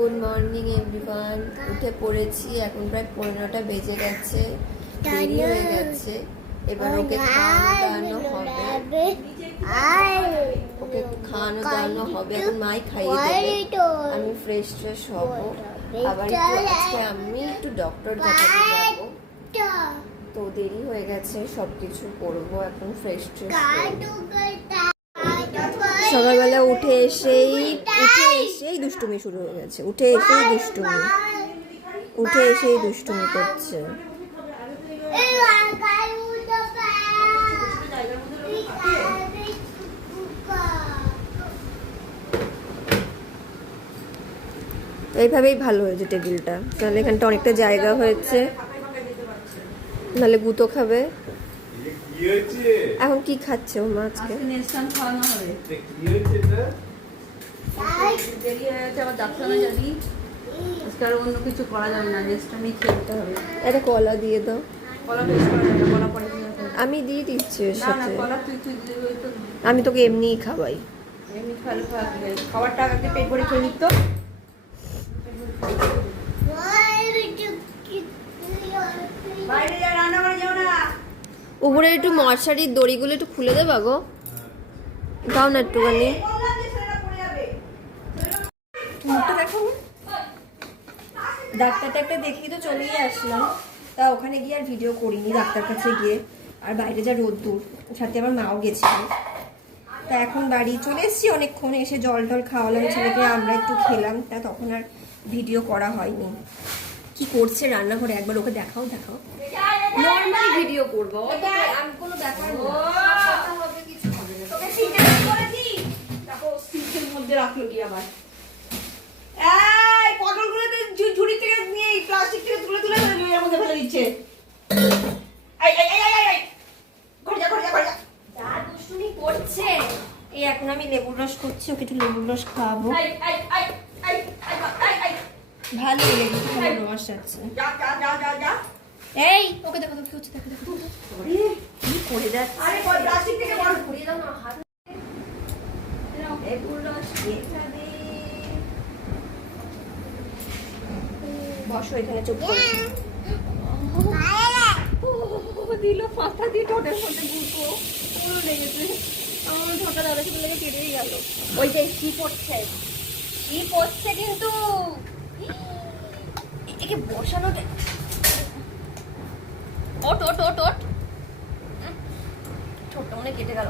Good morning everyone. উঠে পড়েছি, এখন প্রায় 15টা বেজে গেছে, দেরি হয়ে গেছে। এবার ওকে খাওয়ানো হবে, ওকে খাওয়ানো দাওয়ানো হবে। এখন মাই খাইয়ে দেবে, আমি ফ্রেশ হব। আবার আজকে আমি একটু ডক্টর দেখাতে যাবো, তো দেরি হয়ে গেছে, সবকিছু করবো। এখন ফ্রেশ সকালবেলা উঠে এসেই দুষ্টুমি শুরু হয়ে গেছে। উঠে এসেই দুষ্টুমি করছে। এইভাবেই ভালো হয়েছে টেবিলটা, তাহলে এখানটা অনেকটা জায়গা হয়েছে, নাহলে গুঁতো খাবে। এখন কি খাচ্ছে ও মা আজকে? অন্য কিছু করা যাবে না, নেস্টামি খেতে হবে। একটা কলা দিয়ে দাও। কলা বেশ করা যাবে, কলা পরে আমি দিয়ে দিচ্ছি এর না না, সাথে। কলা তুই আমি তোকে এমনিই খাওয়াই। এমনি খাবারটা আগে পেট ভরে খেয়ে নিত। বাইরে যা, রান্না করে যাও না। উপরে একটু মশারির দড়িগুলো একটু খুলে দেবা গো, দাও না একটুখানি। ডাক্তারটা দেখি তো চলেই আসলাম, তা ওখানে গিয়ে আর ভিডিও করিনি ডাক্তার কাছে গিয়ে। আর বাইরে যা রোদ্দুর, সাথে আমার মাও গেছিল। তা এখন বাড়ি চলে এসেছি অনেকক্ষণ, এসে জল টল খাওয়ালাম ছেলেকে, আমরা একটু খেলাম। তা তখন আর ভিডিও করা হয়নি। কি করছে রান্নাঘরে একবার ওকে দেখাও। নর্মাল ভিডিও করবো, আমি কোনো ব্যাপার না, কথা হবে কিছু হবে না। তোকে সিনটা করেছি, দেখো সিনকের মধ্যে রাখলো কি আবার। এই পটলগুলোতে ঝুড়ি থেকে নিয়ে প্লাস্টিক থেকে তুলে এর মধ্যে ফেলে দিচ্ছে। ঘরে যা যা দুষ্টুমি করছে। এই এখন আমি লেবুর রস করছি, ওকে একটু লেবুর রস খাওয়াবো। ভালো লেবুর রস আছে। যা এই ওকে দেখো কি হচ্ছে, দেখো কি করে যাচ্ছে। আরে প্লাস্টিক থেকে বড় ঘুরিয়ে দাও না হাত। লেবুর রস খেয়ে যাবে। বসো এখানে চুপ করে। দিল পাতা দিয়ে ঠোঁটের মধ্যে গুঁতো, পুরো লেগেছে। আমার ঠোঁটা দাদা থেকে লেগে কেটেই গেল। ওই যে কি পড়ছে কিন্তু একে বসানো। ওট ঠোঁটটা মনে কেটে গেল।